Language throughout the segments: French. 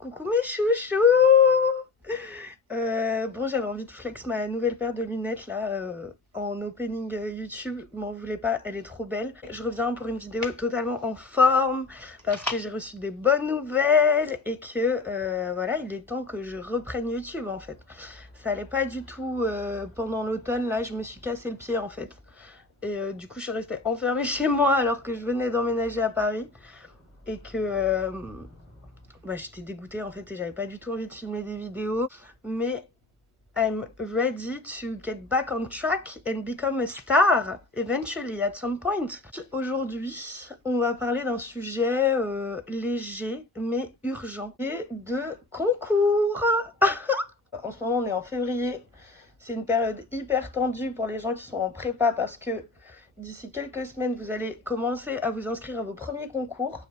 Coucou mes chouchous. Bon, j'avais envie de flex ma nouvelle paire de lunettes là en opening YouTube. M'en voulez pas, elle est trop belle. Je reviens pour une vidéo totalement en forme parce que j'ai reçu des bonnes nouvelles et que voilà, il est temps que je reprenne YouTube en fait. Ça allait pas du tout pendant l'automne, là je me suis cassé le pied en fait. Et du coup, je suis restée enfermée chez moi alors que je venais d'emménager à Paris et que j'étais dégoûtée en fait et j'avais pas du tout envie de filmer des vidéos. Mais I'm ready to get back on track and become a star eventually at some point. Aujourd'hui, on va parler d'un sujet léger mais urgent et de concours. En ce moment, on est en février. C'est une période hyper tendue pour les gens qui sont en prépa parce que d'ici quelques semaines, vous allez commencer à vous inscrire à vos premiers concours.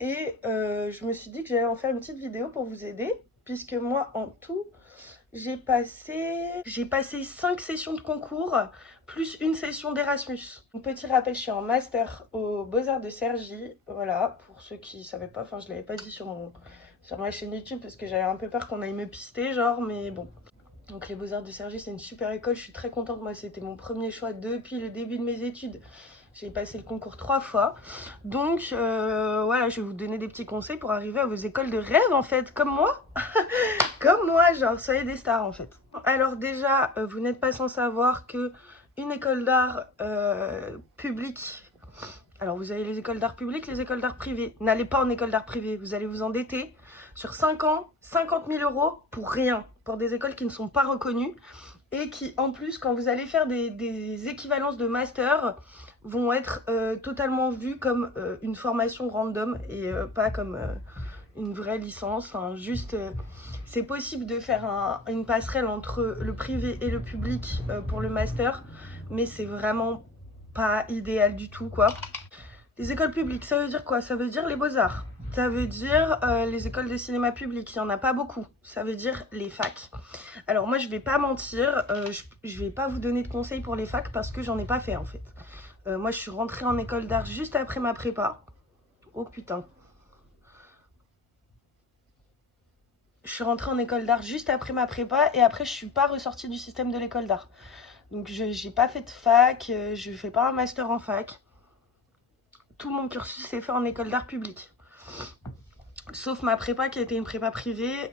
Et je me suis dit que j'allais en faire une petite vidéo pour vous aider, puisque moi, en tout, j'ai passé 5 sessions de concours, plus une session d'Erasmus. Un petit rappel, je suis en master aux Beaux-Arts de Cergy, voilà, pour ceux qui ne savaient pas, enfin je ne l'avais pas dit sur ma chaîne YouTube, parce que j'avais un peu peur qu'on aille me pister, genre, mais bon. Donc les Beaux-Arts de Cergy, c'est une super école, je suis très contente, moi c'était mon premier choix depuis le début de mes études. J'ai passé le concours 3 fois. Donc voilà, je vais vous donner des petits conseils pour arriver à vos écoles de rêve en fait, comme moi. Comme moi, genre, soyez des stars en fait. Alors déjà, vous n'êtes pas sans savoir que une école d'art publique... Alors vous avez les écoles d'art publiques, les écoles d'art privées. N'allez pas en école d'art privée, vous allez vous endetter sur 5 ans, 50 000 euros pour rien, pour des écoles qui ne sont pas reconnues et qui en plus, quand vous allez faire des équivalences de master, vont être totalement vues comme une formation random et pas comme une vraie licence. Enfin, juste, c'est possible de faire une passerelle entre le privé et le public pour le master, mais c'est vraiment pas idéal du tout, quoi. Les écoles publiques, ça veut dire quoi? Ça veut dire les beaux-arts. Ça veut dire les écoles de cinéma public, il n'y en a pas beaucoup. Ça veut dire les facs. Alors moi, je vais pas mentir, je vais pas vous donner de conseils pour les facs parce que j'en ai pas fait en fait. Moi, je suis rentrée en école d'art juste après ma prépa. Oh putain. Je suis rentrée en école d'art juste après ma prépa et après, je suis pas ressortie du système de l'école d'art. Donc, j'ai pas fait de fac, je fais pas un master en fac. Tout mon cursus s'est fait en école d'art publique. Sauf ma prépa qui a été une prépa privée.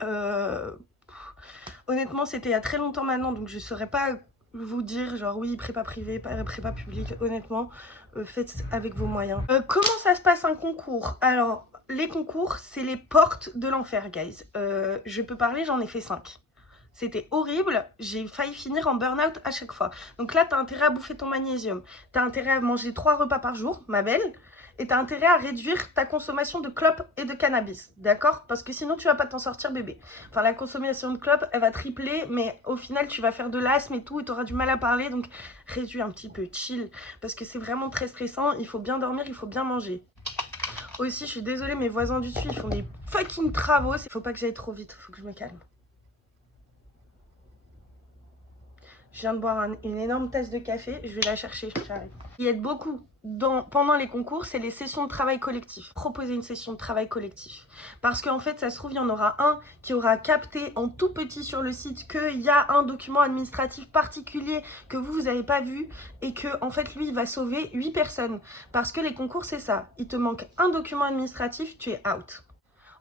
Honnêtement, c'était il y a très longtemps maintenant, donc je saurais pas vous dire genre oui, prépa privée, prépa publique. Honnêtement, faites avec vos moyens. Comment ça se passe un concours? Alors, les concours, c'est les portes de l'enfer, guys. Je peux parler, j'en ai fait 5. C'était horrible, j'ai failli finir en burn-out à chaque fois. Donc là, t'as intérêt à bouffer ton magnésium. T'as intérêt à manger 3 repas par jour, ma belle. Et t'as intérêt à réduire ta consommation de clopes et de cannabis, d'accord? Parce que sinon, tu vas pas t'en sortir, bébé. Enfin, la consommation de clopes, elle va tripler, mais au final, tu vas faire de l'asthme et tout, et t'auras du mal à parler, donc réduis un petit peu, chill. Parce que c'est vraiment très stressant, il faut bien dormir, il faut bien manger. Aussi, je suis désolée, mes voisins du dessus, ils font des fucking travaux. Faut pas que j'aille trop vite, faut que je me calme. Je viens de boire une énorme tasse de café, je vais la chercher, j'arrive. Il aide beaucoup pendant les concours, c'est les sessions de travail collectif. Proposer une session de travail collectif. Parce qu'en fait, ça se trouve, il y en aura un qui aura capté en tout petit sur le site qu'il y a un document administratif particulier que vous n'avez pas vu et que, en fait, lui, il va sauver 8 personnes. Parce que les concours, c'est ça. Il te manque un document administratif, tu es out.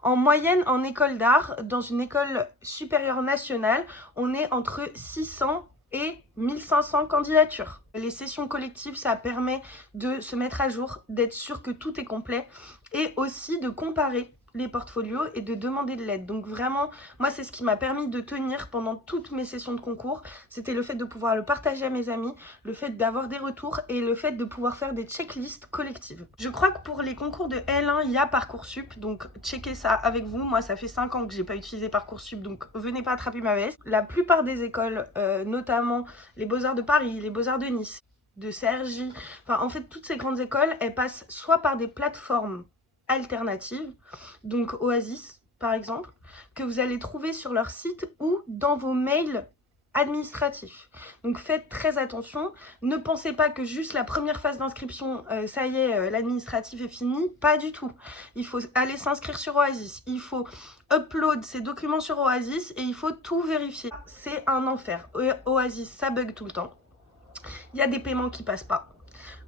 En moyenne, en école d'art, dans une école supérieure nationale, on est entre 600 et 1500 candidatures. Les sessions collectives, ça permet de se mettre à jour, d'être sûr que tout est complet et aussi de comparer les portfolios et de demander de l'aide. Donc vraiment, moi, c'est ce qui m'a permis de tenir pendant toutes mes sessions de concours. C'était le fait de pouvoir le partager à mes amis, le fait d'avoir des retours et le fait de pouvoir faire des checklists collectives. Je crois que pour les concours de L1, il y a Parcoursup, donc checkez ça avec vous. Moi, ça fait 5 ans que j'ai pas utilisé Parcoursup, donc venez pas attraper ma veste. La plupart des écoles, notamment les Beaux-Arts de Paris, les Beaux-Arts de Nice, de Cergy, enfin en fait toutes ces grandes écoles, elles passent soit par des plateformes alternatives, donc Oasis par exemple, que vous allez trouver sur leur site ou dans vos mails administratif. Donc faites très attention. Ne pensez pas que juste la première phase d'inscription, ça y est, l'administratif est fini. Pas du tout. Il faut aller s'inscrire sur Oasis. Il faut upload ses documents sur Oasis et il faut tout vérifier. C'est un enfer. Oasis, ça bug tout le temps. Il y a des paiements qui passent pas.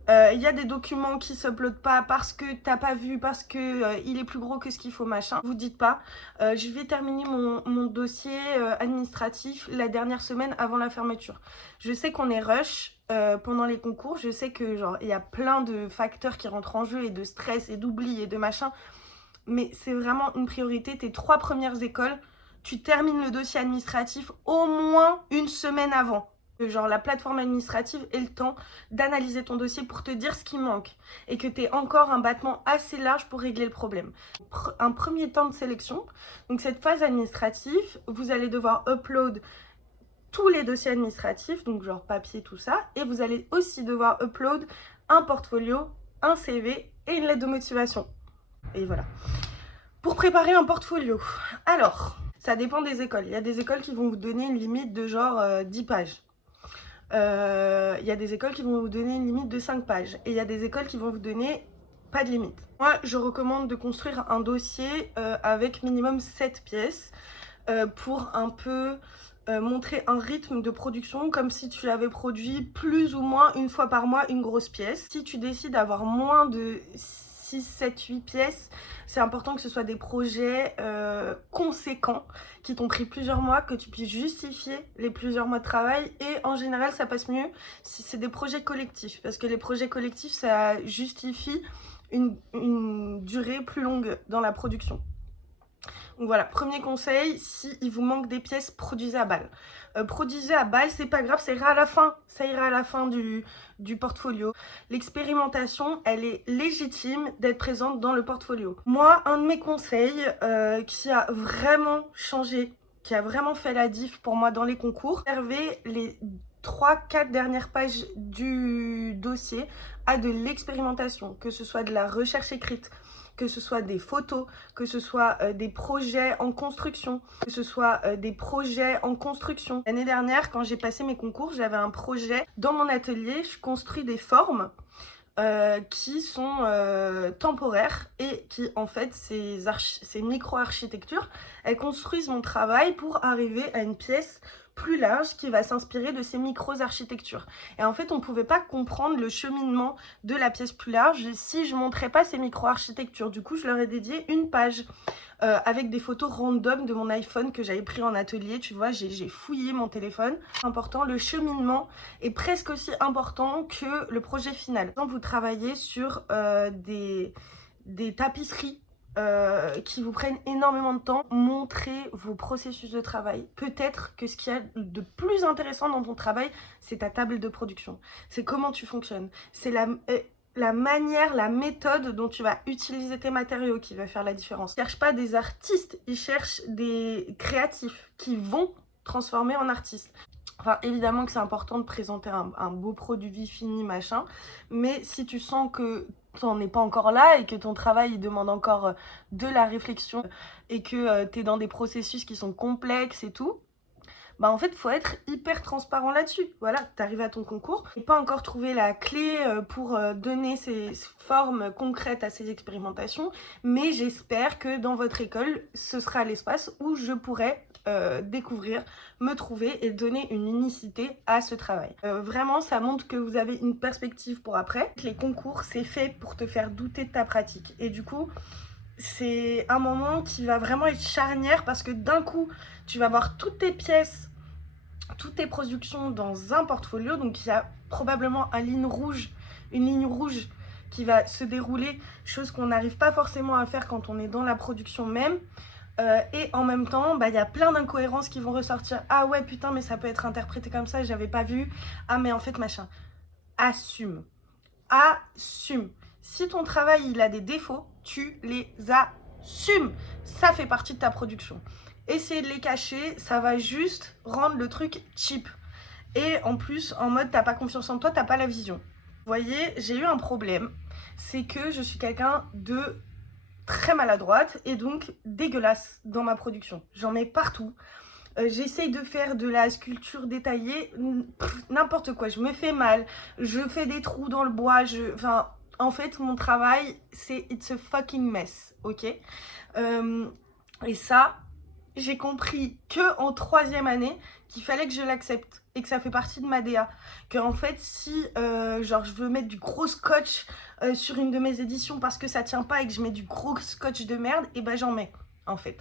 Il y a des documents qui s'uploadent pas parce que t'as pas vu, parce que il est plus gros que ce qu'il faut, machin. Vous dites pas. Je vais terminer mon dossier administratif la dernière semaine avant la fermeture. Je sais qu'on est rush pendant les concours. Je sais que genre il y a plein de facteurs qui rentrent en jeu et de stress et d'oubli et de machin. Mais c'est vraiment une priorité. Tes 3 premières écoles, tu termines le dossier administratif au moins une semaine avant. Genre la plateforme administrative ait le temps d'analyser ton dossier pour te dire ce qui manque et que tu aies encore un battement assez large pour régler le problème. Un premier temps de sélection, donc cette phase administrative, vous allez devoir upload tous les dossiers administratifs, donc genre papier, tout ça, et vous allez aussi devoir upload un portfolio, un CV et une lettre de motivation. Et voilà. Pour préparer un portfolio, alors, ça dépend des écoles. Il y a des écoles qui vont vous donner une limite de genre 10 pages. Il y a des écoles qui vont vous donner une limite de 5 pages. Et il y a des écoles qui vont vous donner pas de limite. Moi, je recommande de construire un dossier avec minimum 7 pièces pour un peu montrer un rythme de production comme si tu avais produit plus ou moins une fois par mois une grosse pièce. Si tu décides d'avoir moins de 6, 7, 8 pièces, c'est important que ce soit des projets conséquents qui t'ont pris plusieurs mois, que tu puisses justifier les plusieurs mois de travail, et en général ça passe mieux si c'est des projets collectifs, parce que les projets collectifs ça justifie une durée plus longue dans la production. Donc voilà, premier conseil, si il vous manque des pièces, produisez à balle. Produisez à balle, c'est pas grave, ça ira à la fin. Ça ira à la fin du portfolio. L'expérimentation, elle est légitime d'être présente dans le portfolio. Moi, un de mes conseils qui a vraiment changé, qui a vraiment fait la diff pour moi dans les concours, servez les 3-4 dernières pages du dossier à de l'expérimentation, que ce soit de la recherche écrite, que ce soit des photos, que ce soit des projets en construction, que ce soit des projets en construction. L'année dernière, quand j'ai passé mes concours, j'avais un projet dans mon atelier, je construis des formes qui sont temporaires et qui, en fait, ces micro-architectures, elles construisent mon travail pour arriver à une pièce plus large qui va s'inspirer de ces micro-architectures. Et en fait, on ne pouvait pas comprendre le cheminement de la pièce plus large si je ne montrais pas ces micro-architectures. Du coup, je leur ai dédié une page avec des photos random de mon iPhone que j'avais pris en atelier. Tu vois, j'ai fouillé mon téléphone. Important, le cheminement est presque aussi important que le projet final. Quand vous travaillez sur des tapisseries qui vous prennent énormément de temps, montrez vos processus de travail. Peut-être que ce qu'il y a de plus intéressant dans ton travail, c'est ta table de production. C'est comment tu fonctionnes. C'est la manière, la méthode dont tu vas utiliser tes matériaux qui va faire la différence. Ils ne cherchent pas des artistes, ils cherchent des créatifs qui vont transformer en artistes. Enfin, évidemment que c'est important de présenter un beau produit fini, machin, mais si tu sens que t'en es pas encore là et que ton travail il demande encore de la réflexion et que tu es dans des processus qui sont complexes et tout, bah en fait, il faut être hyper transparent là-dessus. Voilà, tu arrives à ton concours, tu n'as pas encore trouvé la clé pour donner ces formes concrètes à ces expérimentations, mais j'espère que dans votre école, ce sera l'espace où je pourrai découvrir, me trouver et donner une unicité à ce travail. Vraiment, ça montre que vous avez une perspective pour après. Les concours, c'est fait pour te faire douter de ta pratique. Et du coup, c'est un moment qui va vraiment être charnière parce que d'un coup, tu vas voir toutes tes pièces, toutes tes productions dans un portfolio. Donc, il y a probablement une ligne rouge qui va se dérouler, chose qu'on n'arrive pas forcément à faire quand on est dans la production même. Et en même temps, il y a plein d'incohérences qui vont ressortir. Ah ouais, putain, mais ça peut être interprété comme ça, j'avais pas vu. Ah, mais en fait, machin. Assume. Assume. Si ton travail, il a des défauts, tu les assumes. Ça fait partie de ta production. Essayer de les cacher, ça va juste rendre le truc cheap. Et en plus, en mode, t'as pas confiance en toi, t'as pas la vision. Vous voyez, j'ai eu un problème. C'est que je suis quelqu'un de très maladroite et donc dégueulasse dans ma production. J'en mets partout. J'essaye de faire de la sculpture détaillée, n'importe quoi, je me fais mal, je fais des trous dans le bois, enfin, en fait, mon travail, c'est it's a fucking mess, ok. Et ça, j'ai compris que en 3e année qu'il fallait que je l'accepte et que ça fait partie de ma DA. Que en fait, si genre je veux mettre du gros scotch sur une de mes éditions parce que ça tient pas et que je mets du gros scotch de merde, et ben j'en mets en fait.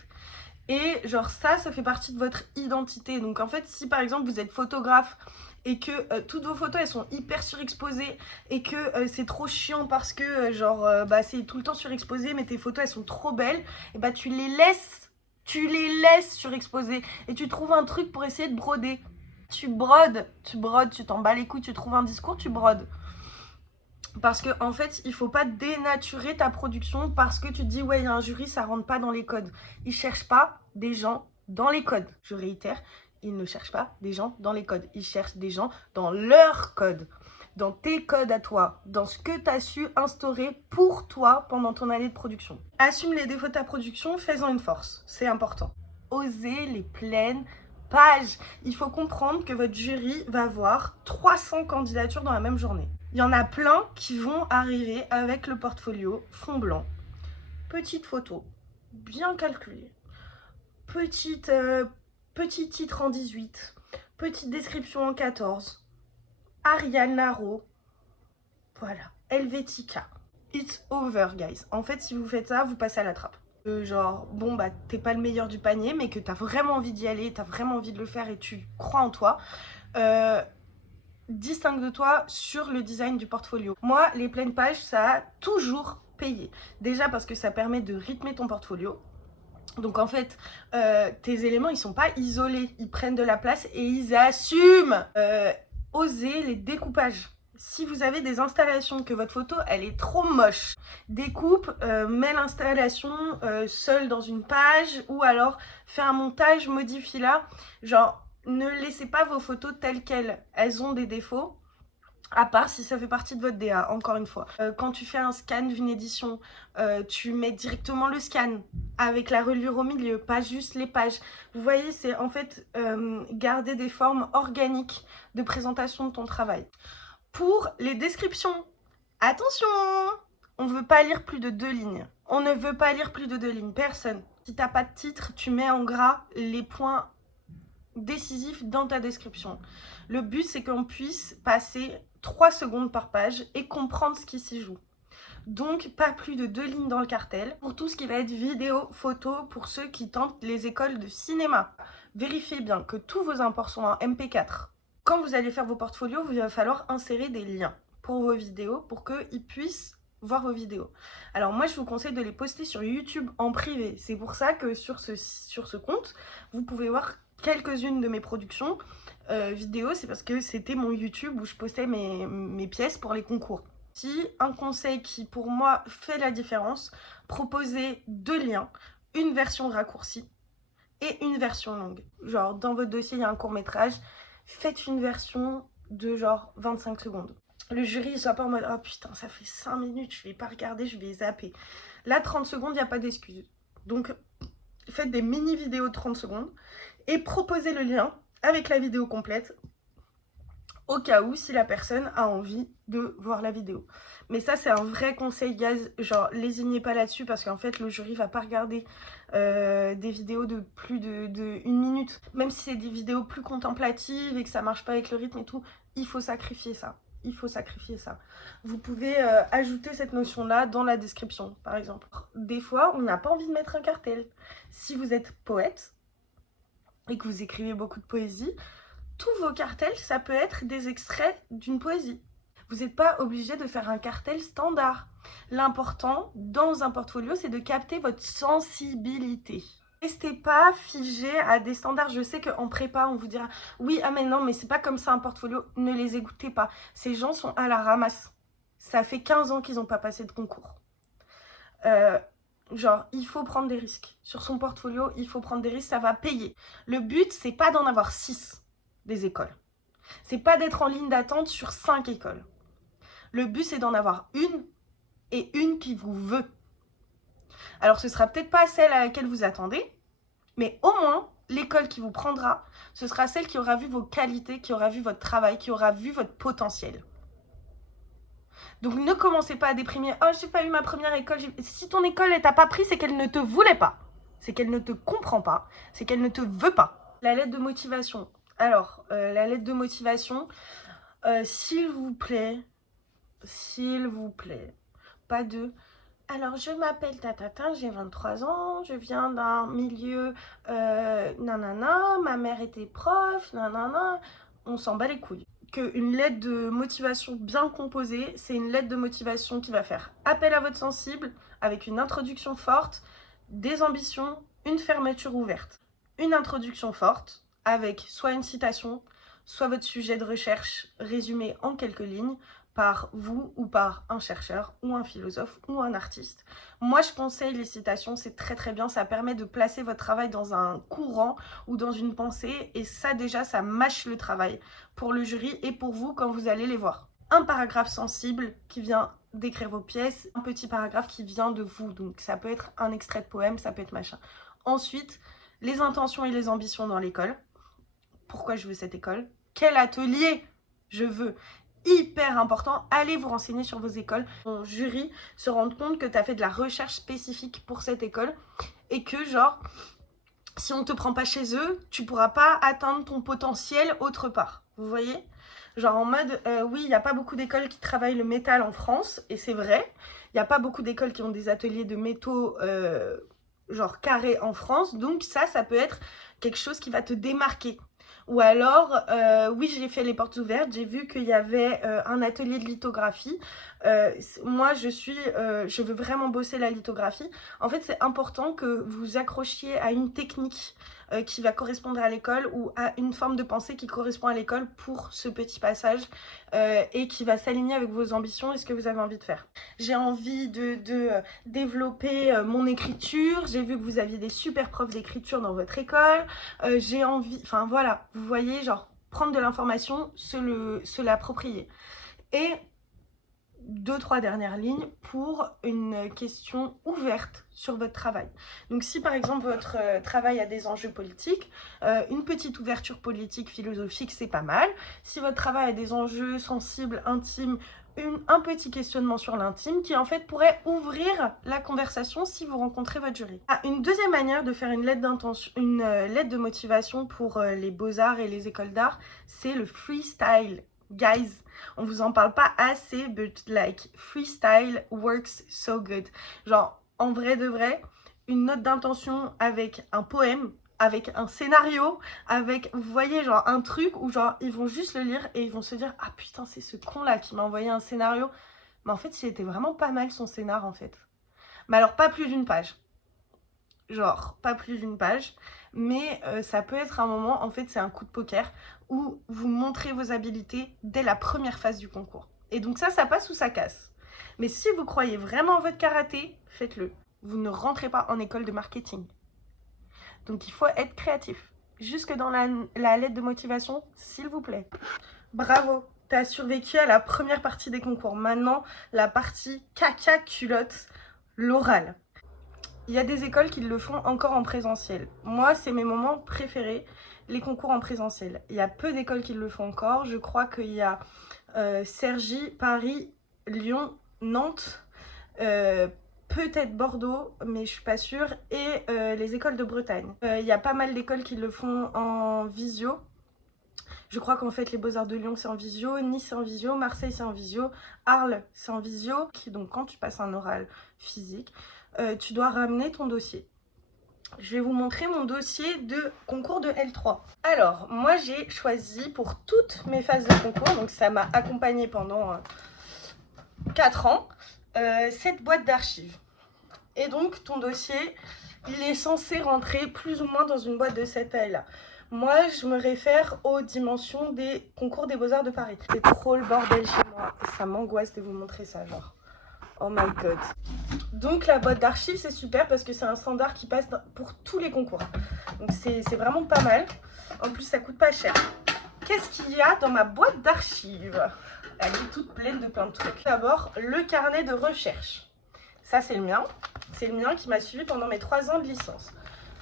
Et genre ça fait partie de votre identité. Donc en fait, si par exemple vous êtes photographe et que toutes vos photos elles sont hyper surexposées et que c'est trop chiant parce que bah c'est tout le temps surexposé mais tes photos elles sont trop belles, et bah tu les laisses surexposer et tu trouves un truc pour essayer de broder. Tu brodes, tu t'en bats les couilles, tu trouves un discours, tu brodes. Parce que en fait, il faut pas dénaturer ta production parce que tu te dis ouais, il y a un jury, ça rentre pas dans les codes. Ils cherchent pas des gens dans les codes. Je réitère, ils ne cherchent pas des gens dans les codes. Ils cherchent des gens dans leurs codes, dans tes codes à toi, dans ce que tu as su instaurer pour toi pendant ton année de production. Assume les défauts de ta production, fais-en une force. C'est important. Osez les pleines pages. Il faut comprendre que votre jury va voir 300 candidatures dans la même journée. Il y en a plein qui vont arriver avec le portfolio fond blanc, petite photo, bien calculée, petit titre en 18, petite description en 14, Arial Naro, voilà, Helvetica. It's over, guys. En fait, si vous faites ça, vous passez à la trappe. Genre, bon, bah, t'es pas le meilleur du panier, mais que t'as vraiment envie d'y aller, t'as vraiment envie de le faire et tu crois en toi. Distingue de toi sur le design du portfolio. Moi, les pleines pages, ça a toujours payé. Déjà parce que ça permet de rythmer ton portfolio. Donc en fait, tes éléments, ils sont pas isolés. Ils prennent de la place et ils assument. Osez les découpages. Si vous avez des installations, que votre photo, elle est trop moche, découpe, mets l'installation seule dans une page ou alors fais un montage, modifie-la. Genre, ne laissez pas vos photos telles quelles. Elles ont des défauts. À part si ça fait partie de votre DA, encore une fois. Quand tu fais un scan d'une édition, tu mets directement le scan avec la reliure au milieu, pas juste les pages. Vous voyez, c'est en fait garder des formes organiques de présentation de ton travail. Pour les descriptions, attention, on ne veut pas lire plus de 2 lignes. On ne veut pas lire plus de 2 lignes, personne. Si t'as pas de titre, tu mets en gras les points décisifs dans ta description. Le but, c'est qu'on puisse passer 3 secondes par page et comprendre ce qui s'y joue. Donc, pas plus de 2 lignes dans le cartel. Pour tout ce qui va être vidéo, photo, pour ceux qui tentent les écoles de cinéma, vérifiez bien que tous vos imports sont en MP4. Quand vous allez faire vos portfolios, il va falloir insérer des liens pour vos vidéos pour qu'ils puissent voir vos vidéos. Alors moi, je vous conseille de les poster sur YouTube en privé. C'est pour ça que sur ce compte, vous pouvez voir quelques-unes de mes productions vidéo. C'est parce que c'était mon YouTube où je postais mes pièces pour les concours. Si un conseil qui pour moi fait la différence, proposez 2 liens, une version raccourcie et une version longue. Genre dans votre dossier il y a un court-métrage, faites une version de genre 25 secondes. Le jury ne soit pas en mode oh putain ça fait 5 minutes, je vais pas regarder, je vais zapper. Là 30 secondes, il n'y a pas d'excuse. Donc faites des mini vidéos de 30 secondes et proposez le lien avec la vidéo complète au cas où si la personne a envie de voir la vidéo. Mais ça c'est un vrai conseil guys, genre lésinez pas là-dessus parce qu'en fait le jury va pas regarder des vidéos de plus de 1 minute. Même si c'est des vidéos plus contemplatives et que ça marche pas avec le rythme et tout, il faut sacrifier ça. Il faut sacrifier ça. Vous pouvez ajouter cette notion-là dans la description, par exemple. Des fois, on n'a pas envie de mettre un cartel. Si vous êtes poète et que vous écrivez beaucoup de poésie, tous vos cartels, ça peut être des extraits d'une poésie. Vous n'êtes pas obligé de faire un cartel standard. L'important dans un portfolio, c'est de capter votre sensibilité. Restez pas figé à des standards. Je sais qu'en prépa, on vous dira oui, ah mais non, mais c'est pas comme ça un portfolio. Ne les écoutez pas. Ces gens sont à la ramasse. Ça fait 15 ans qu'ils n'ont pas passé de concours. Genre, il faut prendre des risques. Sur son portfolio, il faut prendre des risques, ça va payer. Le but, c'est pas d'en avoir 6 des écoles. C'est pas d'être en ligne d'attente sur 5 écoles. Le but, c'est d'en avoir une et une qui vous veut. Alors, ce sera peut-être pas celle à laquelle vous attendez, mais au moins, l'école qui vous prendra, ce sera celle qui aura vu vos qualités, qui aura vu votre travail, qui aura vu votre potentiel. Donc ne commencez pas à déprimer. Oh, j'ai pas eu ma première école. Si ton école elle t'a pas pris, c'est qu'elle ne te voulait pas. C'est qu'elle ne te comprend pas. C'est qu'elle ne te veut pas. La lettre de motivation. Alors, la lettre de motivation, s'il vous plaît, pas de... Alors, je m'appelle Tatata, j'ai 23 ans, je viens d'un milieu nanana, ma mère était prof, nanana, on s'en bat les couilles. Qu'une lettre de motivation bien composée, c'est une lettre de motivation qui va faire appel à votre sensible, avec une introduction forte, des ambitions, une fermeture ouverte. Une introduction forte, avec soit une citation, soit votre sujet de recherche résumé en quelques lignes, par vous ou par un chercheur ou un philosophe ou un artiste. Moi, je conseille les citations, c'est très très bien, ça permet de placer votre travail dans un courant ou dans une pensée et ça déjà, ça mâche le travail pour le jury et pour vous quand vous allez les voir. Un paragraphe sensible qui vient décrire vos pièces, un petit paragraphe qui vient de vous, donc ça peut être un extrait de poème, ça peut être machin. Ensuite, les intentions et les ambitions dans l'école. Pourquoi je veux cette école? Quel atelier je veux? Hyper important, allez vous renseigner sur vos écoles. Ton jury se rend compte que tu as fait de la recherche spécifique pour cette école et que genre, si on ne te prend pas chez eux, tu ne pourras pas atteindre ton potentiel autre part. Vous voyez? Genre en mode, oui, il n'y a pas beaucoup d'écoles qui travaillent le métal en France, et c'est vrai. Il n'y a pas beaucoup d'écoles qui ont des ateliers de métaux genre carrés en France, donc ça peut être quelque chose qui va te démarquer. Ou alors, oui, j'ai fait les portes ouvertes, j'ai vu qu'il y avait un atelier de lithographie. Moi, je veux vraiment bosser la lithographie. En fait, c'est important que vous accrochiez à une technique qui va correspondre à l'école ou à une forme de pensée qui correspond à l'école pour ce petit passage et qui va s'aligner avec vos ambitions et ce que vous avez envie de faire. J'ai envie de développer mon écriture. J'ai vu que vous aviez des super profs d'écriture dans votre école. J'ai envie... Enfin, voilà. Vous voyez, genre, prendre de l'information, se l'approprier. Et 2-3 dernières lignes pour une question ouverte sur votre travail. Donc si par exemple votre travail a des enjeux politiques, une petite ouverture politique, philosophique, c'est pas mal. Si votre travail a des enjeux sensibles, intimes, un petit questionnement sur l'intime qui en fait pourrait ouvrir la conversation si vous rencontrez votre jury. Une deuxième manière de faire une lettre d'intention, une lettre de motivation pour les beaux-arts et les écoles d'art, c'est le freestyle. Guys, on vous en parle pas assez, but like, freestyle works so good. Genre, en vrai de vrai, une note d'intention avec un poème, avec un scénario, avec, vous voyez, genre un truc où genre, ils vont juste le lire et ils vont se dire « Ah putain, c'est ce con-là qui m'a envoyé un scénario. » Mais en fait, il était vraiment pas mal son scénar, en fait. Mais alors, pas plus d'une page. Genre, pas plus d'une page. Mais ça peut être un moment, en fait, c'est un coup de poker où vous montrez vos habiletés dès la première phase du concours. Et donc ça passe ou ça casse. Mais si vous croyez vraiment en votre karaté, faites-le. Vous ne rentrez pas en école de marketing. Donc il faut être créatif. Jusque dans la lettre de motivation, s'il vous plaît. Bravo, t'as survécu à la première partie des concours. Maintenant, la partie caca culotte, l'oral. Il y a des écoles qui le font encore en présentiel. Moi, c'est mes moments préférés, les concours en présentiel. Il y a peu d'écoles qui le font encore. Je crois qu'il y a Cergy, Paris, Lyon, Nantes, peut-être Bordeaux, mais je suis pas sûre, et les écoles de Bretagne. Il y a pas mal d'écoles qui le font en visio. Je crois qu'en fait les Beaux-Arts de Lyon c'est en visio, Nice c'est en visio, Marseille c'est en visio, Arles c'est en visio. Donc quand tu passes un oral physique, tu dois ramener ton dossier. Je vais vous montrer mon dossier de concours de L3. Alors, moi j'ai choisi pour toutes mes phases de concours, donc ça m'a accompagnée pendant 4 ans, cette boîte d'archives. Et donc ton dossier, il est censé rentrer plus ou moins dans une boîte de cette taille-là. Moi, je me réfère aux dimensions des concours des Beaux-Arts de Paris. C'est trop le bordel chez moi. Ça m'angoisse de vous montrer ça, genre. Oh my god. Donc la boîte d'archives, c'est super parce que c'est un standard qui passe pour tous les concours. Donc c'est vraiment pas mal. En plus, ça coûte pas cher. Qu'est-ce qu'il y a dans ma boîte d'archives? Elle est toute pleine de plein de trucs. D'abord, le carnet de recherche. Ça, c'est le mien. C'est le mien qui m'a suivi pendant mes 3 ans de licence.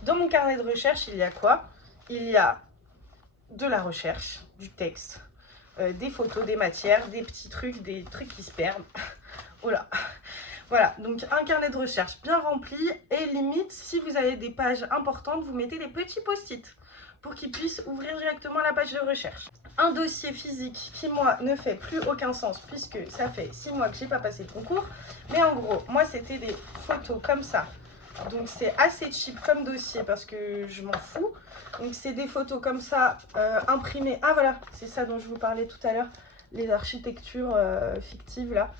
Dans mon carnet de recherche, il y a quoi? Il y a de la recherche, du texte, des photos, des matières, des petits trucs, des trucs qui se perdent. Oh là. Voilà, donc un carnet de recherche bien rempli et limite, si vous avez des pages importantes, vous mettez des petits post-it pour qu'ils puissent ouvrir directement la page de recherche. Un dossier physique qui, moi, ne fait plus aucun sens puisque ça fait 6 mois que j'ai pas passé le concours. Mais en gros, moi, c'était des photos comme ça. Donc c'est assez cheap comme dossier parce que je m'en fous. Donc c'est des photos comme ça imprimées. Ah voilà, c'est ça dont je vous parlais tout à l'heure, les architectures fictives là.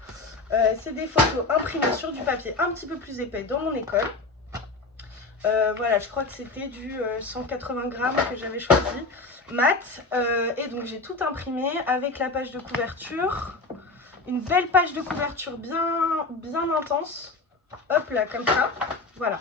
C'est des photos imprimées sur du papier un petit peu plus épais dans mon école. Voilà, je crois que c'était du 180 grammes que j'avais choisi, mat. Et donc j'ai tout imprimé avec la page de couverture. Une belle page de couverture bien intense. Hop là, comme ça. Voilà.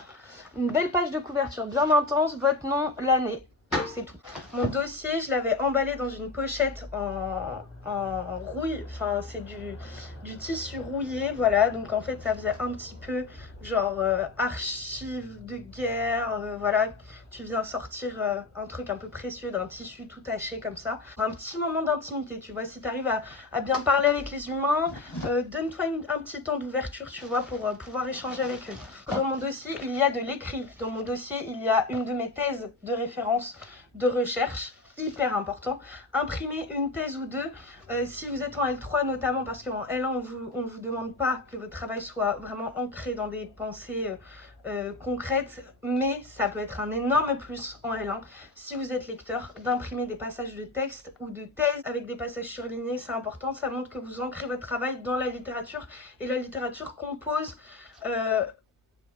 Une belle page de couverture bien intense, votre nom, l'année. C'est tout. Mon dossier, je l'avais emballé dans une pochette en rouille. Enfin, c'est du tissu rouillé, voilà. Donc, en fait, ça faisait un petit peu genre archives de guerre. Voilà, tu viens sortir un truc un peu précieux d'un tissu tout taché comme ça. Un petit moment d'intimité, tu vois. Si tu arrives à bien parler avec les humains, donne-toi un petit temps d'ouverture, tu vois, pour pouvoir échanger avec eux. Dans mon dossier, il y a de l'écrit. Dans mon dossier, il y a une de mes thèses de référence de recherche, hyper important. Imprimer une thèse ou deux, si vous êtes en L3 notamment, parce qu'en L1 on vous demande pas que votre travail soit vraiment ancré dans des pensées concrètes, mais ça peut être un énorme plus en L1 si vous êtes lecteur d'imprimer des passages de texte ou de thèse avec des passages surlignés. C'est important, ça montre que vous ancrez votre travail dans la littérature et la littérature compose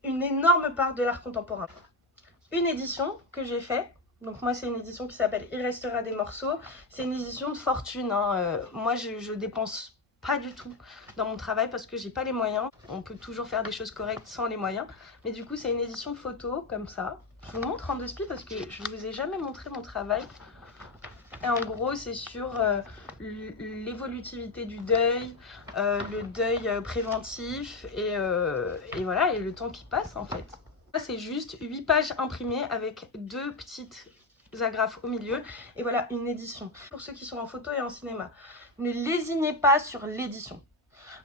une énorme part de l'art contemporain. Une édition que j'ai faite. Donc moi c'est une édition qui s'appelle Il restera des morceaux. C'est une édition de fortune, hein. Moi je dépense pas du tout dans mon travail parce que j'ai pas les moyens. On peut toujours faire des choses correctes sans les moyens. Mais du coup c'est une édition de photos comme ça. Je vous montre en deux spies parce que je vous ai jamais montré mon travail. Et en gros c'est sur l'évolutivité du deuil, le deuil préventif et voilà, et le temps qui passe en fait. C'est juste 8 pages imprimées avec 2 petites agrafes au milieu. Et voilà, une édition. Pour ceux qui sont en photo et en cinéma, ne lésinez pas sur l'édition.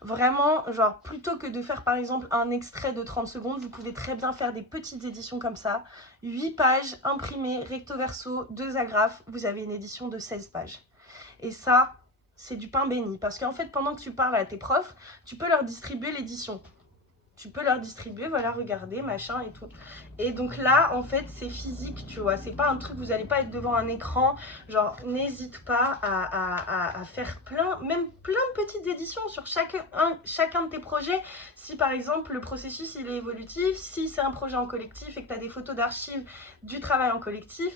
Vraiment, genre, plutôt que de faire par exemple un extrait de 30 secondes, vous pouvez très bien faire des petites éditions comme ça. 8 pages imprimées, recto verso, 2 agrafes. Vous avez une édition de 16 pages. Et ça, c'est du pain béni. Parce qu'en fait, pendant que tu parles à tes profs, tu peux leur distribuer l'édition. Tu peux leur distribuer, voilà, regardez, machin et tout. Et donc là, en fait, c'est physique, tu vois. C'est pas un truc, vous allez pas être devant un écran. Genre, n'hésite pas à faire même plein de petites éditions sur chacun de tes projets. Si par exemple, le processus, il est évolutif, si c'est un projet en collectif et que tu as des photos d'archives du travail en collectif,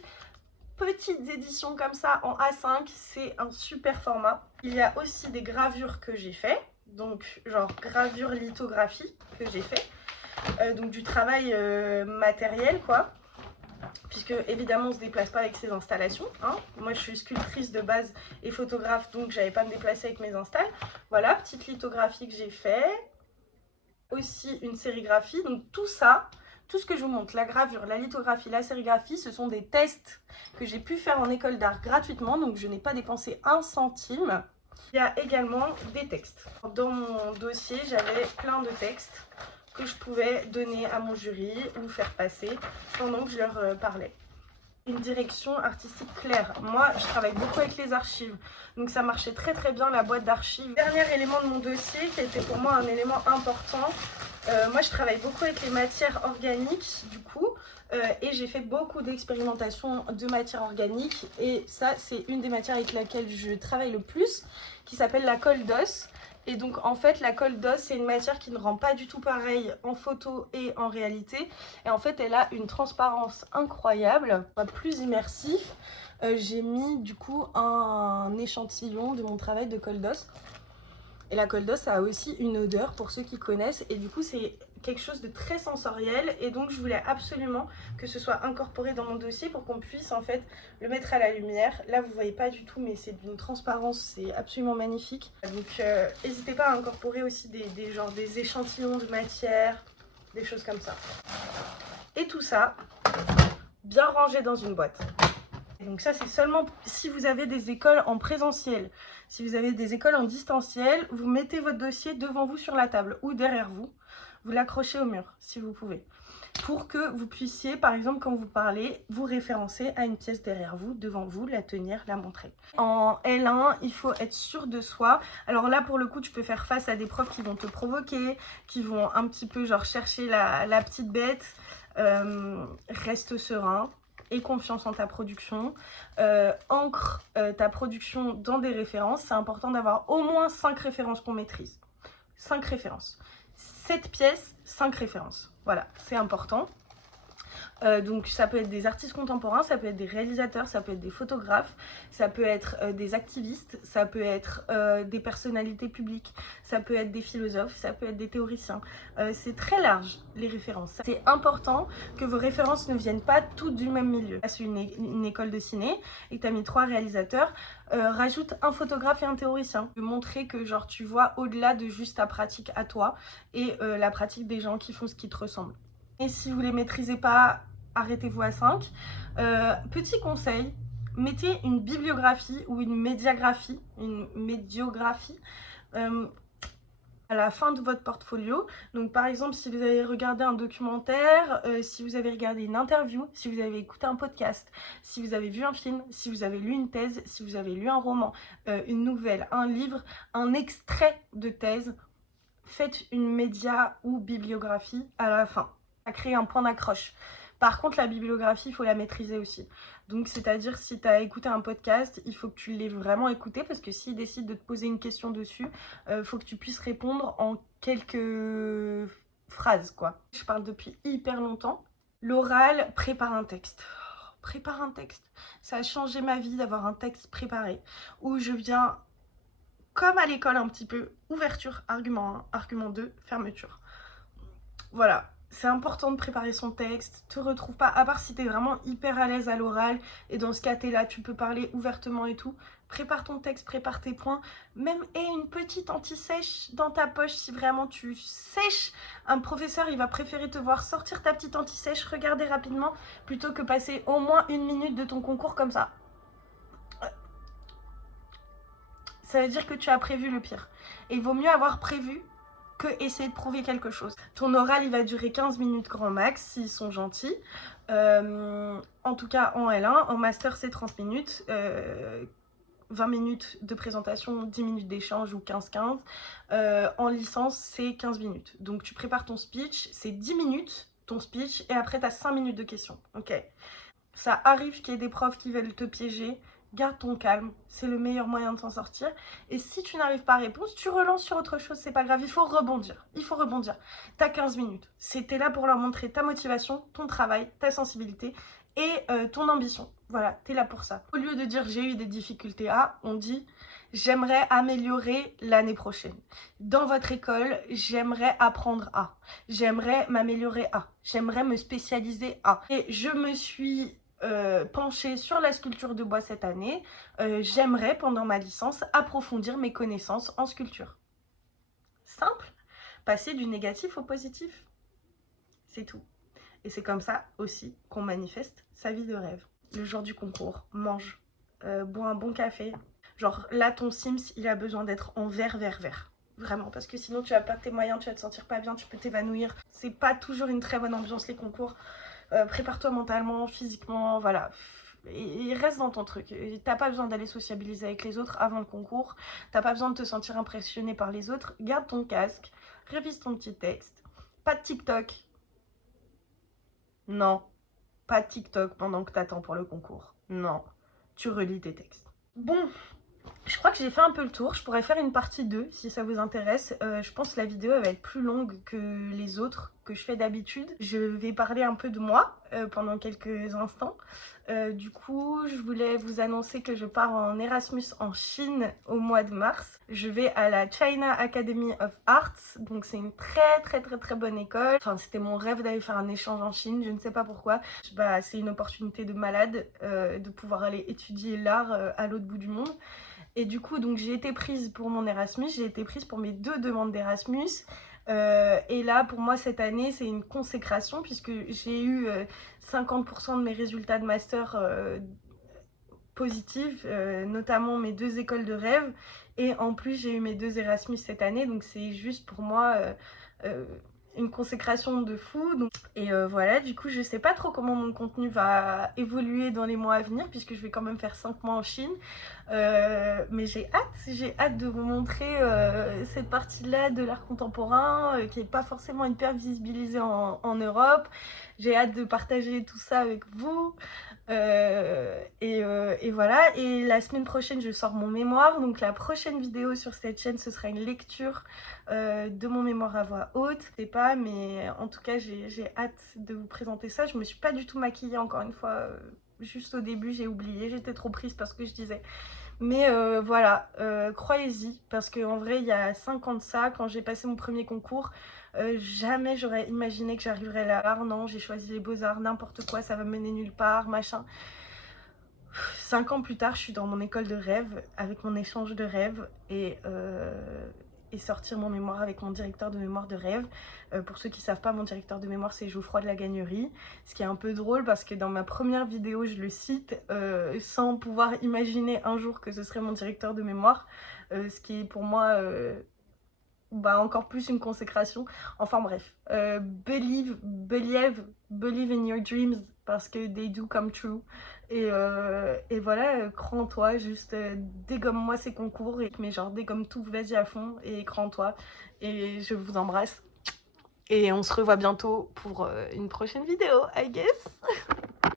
petites éditions comme ça en A5, c'est un super format. Il y a aussi des gravures que j'ai fait. Donc genre gravure lithographie que j'ai fait, donc du travail matériel quoi, puisque évidemment on se déplace pas avec ses installations, hein. Moi je suis sculptrice de base et photographe, donc j'avais pas à me déplacer avec mes installs. Voilà, petite lithographie que j'ai fait, aussi une sérigraphie. Donc tout ça, tout ce que je vous montre, la gravure, la lithographie, la sérigraphie, ce sont des tests que j'ai pu faire en école d'art gratuitement, donc je n'ai pas dépensé un centime. Il y a également des textes. Dans mon dossier, j'avais plein de textes que je pouvais donner à mon jury ou faire passer pendant que je leur parlais. Une direction artistique claire. Moi, je travaille beaucoup avec les archives, donc ça marchait très très bien la boîte d'archives. Dernier élément de mon dossier qui était pour moi un élément important. Moi, je travaille beaucoup avec les matières organiques, du coup, et j'ai fait beaucoup d'expérimentations de matières organiques. Et ça, c'est une des matières avec laquelle je travaille le plus, qui s'appelle la colle d'os. Et donc, en fait, la colle d'os, c'est une matière qui ne rend pas du tout pareil en photo et en réalité. Et en fait, elle a une transparence incroyable, plus immersif. J'ai mis, du coup, un échantillon de mon travail de colle d'os. Et la colle d'os a aussi une odeur pour ceux qui connaissent et du coup c'est quelque chose de très sensoriel et donc je voulais absolument que ce soit incorporé dans mon dossier pour qu'on puisse en fait le mettre à la lumière. Là vous voyez pas du tout mais c'est d'une transparence, c'est absolument magnifique. Donc n'hésitez pas à incorporer aussi des échantillons de matière, des choses comme ça. Et tout ça, bien rangé dans une boîte. Et donc ça, c'est seulement si vous avez des écoles en présentiel. Si vous avez des écoles en distanciel, vous mettez votre dossier devant vous sur la table ou derrière vous. Vous l'accrochez au mur, si vous pouvez. Pour que vous puissiez, par exemple, quand vous parlez, vous référencer à une pièce derrière vous, devant vous, la tenir, la montrer. En L1, il faut être sûr de soi. Alors là, pour le coup, tu peux faire face à des profs qui vont te provoquer, qui vont un petit peu genre chercher la petite bête. Reste serein. Et confiance en ta production. Ancre ta production dans des références. C'est important d'avoir au moins 5 références qu'on maîtrise. 5 références. 7 pièces, 5 références. Voilà, c'est important. Donc ça peut être des artistes contemporains, ça peut être des réalisateurs, ça peut être des photographes, ça peut être des activistes, ça peut être des personnalités publiques, ça peut être des philosophes, ça peut être des théoriciens. C'est très large les références. C'est important que vos références ne viennent pas toutes du même milieu. C'est une école de ciné et tu as mis 3 réalisateurs, rajoute un photographe et un théoricien. Montrer que genre tu vois au-delà de juste ta pratique à toi et la pratique des gens qui font ce qui te ressemble. Et si vous ne les maîtrisez pas, arrêtez-vous à 5. Petit conseil, mettez une bibliographie ou une médiographie à la fin de votre portfolio. Donc par exemple, si vous avez regardé un documentaire, si vous avez regardé une interview, si vous avez écouté un podcast, si vous avez vu un film, si vous avez lu une thèse, si vous avez lu un roman, une nouvelle, un livre, un extrait de thèse, faites une média ou bibliographie à la fin. À créer un point d'accroche. Par contre, la bibliographie, il faut la maîtriser aussi. Donc, c'est-à-dire, si tu as écouté un podcast, il faut que tu l'aies vraiment écouté parce que s'il décide de te poser une question dessus, il faut que tu puisses répondre en quelques phrases, quoi. Je parle depuis hyper longtemps. L'oral, prépare un texte. Prépare un texte. Ça a changé ma vie d'avoir un texte préparé où je viens, comme à l'école un petit peu, ouverture, argument 1, argument 2, fermeture. Voilà. C'est important de préparer son texte, te retrouve pas, à part si t'es vraiment hyper à l'aise à l'oral, et dans ce cas t'es là, tu peux parler ouvertement et tout. Prépare ton texte, prépare tes points, même aie une petite anti-sèche dans ta poche si vraiment tu sèches. Un professeur, il va préférer te voir sortir ta petite anti-sèche, regarder rapidement, plutôt que passer au moins 1 minute de ton concours comme ça. Ça veut dire que tu as prévu le pire. Et il vaut mieux avoir prévu que essayer de prouver quelque chose. Ton oral, il va durer 15 minutes grand max, s'ils sont gentils. En tout cas, en L1, en master, c'est 30 minutes. 20 minutes de présentation, 10 minutes d'échange ou 15-15. En licence, c'est 15 minutes. Donc, tu prépares ton speech, c'est 10 minutes, ton speech, et après, tu as 5 minutes de questions. Ok. Ça arrive qu'il y ait des profs qui veulent te piéger. Garde ton calme, c'est le meilleur moyen de s'en sortir. Et si tu n'arrives pas à répondre, tu relances sur autre chose, c'est pas grave, il faut rebondir. T'as 15 minutes. T'es là pour leur montrer ta motivation, ton travail, ta sensibilité et ton ambition. Voilà, t'es là pour ça. Au lieu de dire j'ai eu des difficultés à, on dit j'aimerais améliorer l'année prochaine. Dans votre école, j'aimerais apprendre à. J'aimerais m'améliorer à. J'aimerais me spécialiser à. Et je me suis penchée sur la sculpture de bois cette année. J'aimerais, pendant ma licence, approfondir mes connaissances en sculpture. Simple. Passer du négatif au positif. C'est tout. Et c'est comme ça aussi qu'on manifeste sa vie de rêve. Le jour du concours, mange, bois un bon café. Genre là, ton Sims, il a besoin d'être en vert. Vraiment, parce que sinon tu vas perdre tes moyens, tu vas te sentir pas bien, tu peux t'évanouir. C'est pas toujours une très bonne ambiance les concours. Prépare-toi mentalement, physiquement, voilà. Et reste dans ton truc. T'as pas besoin d'aller sociabiliser avec les autres avant le concours. T'as pas besoin de te sentir impressionné par les autres. Garde ton casque, révise ton petit texte. Pas de TikTok. Non, pas de TikTok pendant que t'attends pour le concours. Non, tu relis tes textes. Bon, je crois que j'ai fait un peu le tour. Je pourrais faire une partie 2 si ça vous intéresse. Je pense que la vidéo elle va être plus longue que les autres que je fais d'habitude. Je vais parler un peu de moi pendant quelques instants. Du coup, je voulais vous annoncer que je pars en Erasmus en Chine au mois de mars. Je vais à la China Academy of Arts, donc c'est une très bonne école. Enfin, c'était mon rêve d'aller faire un échange en Chine, je ne sais pas pourquoi. Bah, c'est une opportunité de malade de pouvoir aller étudier l'art à l'autre bout du monde. Et du coup, donc j'ai été prise pour mon Erasmus, j'ai été prise pour mes 2 demandes d'Erasmus. Et là, pour moi, cette année, c'est une consécration puisque j'ai eu 50% de mes résultats de master positifs, notamment mes 2 écoles de rêve. Et en plus, j'ai eu mes 2 Erasmus cette année. Donc, c'est juste pour moi euh, une consécration de fou. Donc, et voilà, du coup, je sais pas trop comment mon contenu va évoluer dans les mois à venir puisque je vais quand même faire 5 mois en Chine. Mais j'ai hâte de vous montrer cette partie-là de l'art contemporain qui n'est pas forcément hyper visibilisée en Europe. J'ai hâte de partager tout ça avec vous. Et voilà, et la semaine prochaine je sors mon mémoire, donc la prochaine vidéo sur cette chaîne ce sera une lecture de mon mémoire à voix haute. Je sais pas, mais en tout cas j'ai hâte de vous présenter ça. Je me suis pas du tout maquillée encore une fois, juste au début j'ai oublié, j'étais trop prise parce que je disais. Mais voilà, croyez-y, parce qu'en vrai, il y a 5 ans de ça, quand j'ai passé mon premier concours, jamais j'aurais imaginé que j'arriverais là. Non, j'ai choisi les beaux-arts, n'importe quoi, ça va mener nulle part, machin. 5 ans plus tard, je suis dans mon école de rêve, avec mon échange de rêve, et sortir mon mémoire avec mon directeur de mémoire de rêve. Pour ceux qui ne savent pas, mon directeur de mémoire, c'est Geoffroy de la Gagnerie. Ce qui est un peu drôle parce que dans ma première vidéo, je le cite sans pouvoir imaginer un jour que ce serait mon directeur de mémoire. Ce qui est pour moi encore plus une consécration. Enfin bref, believe in your dreams parce que they do come true. Et voilà, crois en toi, juste dégomme-moi ces concours, mais genre dégomme tout, vas-y à fond et crois en toi. Et je vous embrasse. Et on se revoit bientôt pour une prochaine vidéo, I guess.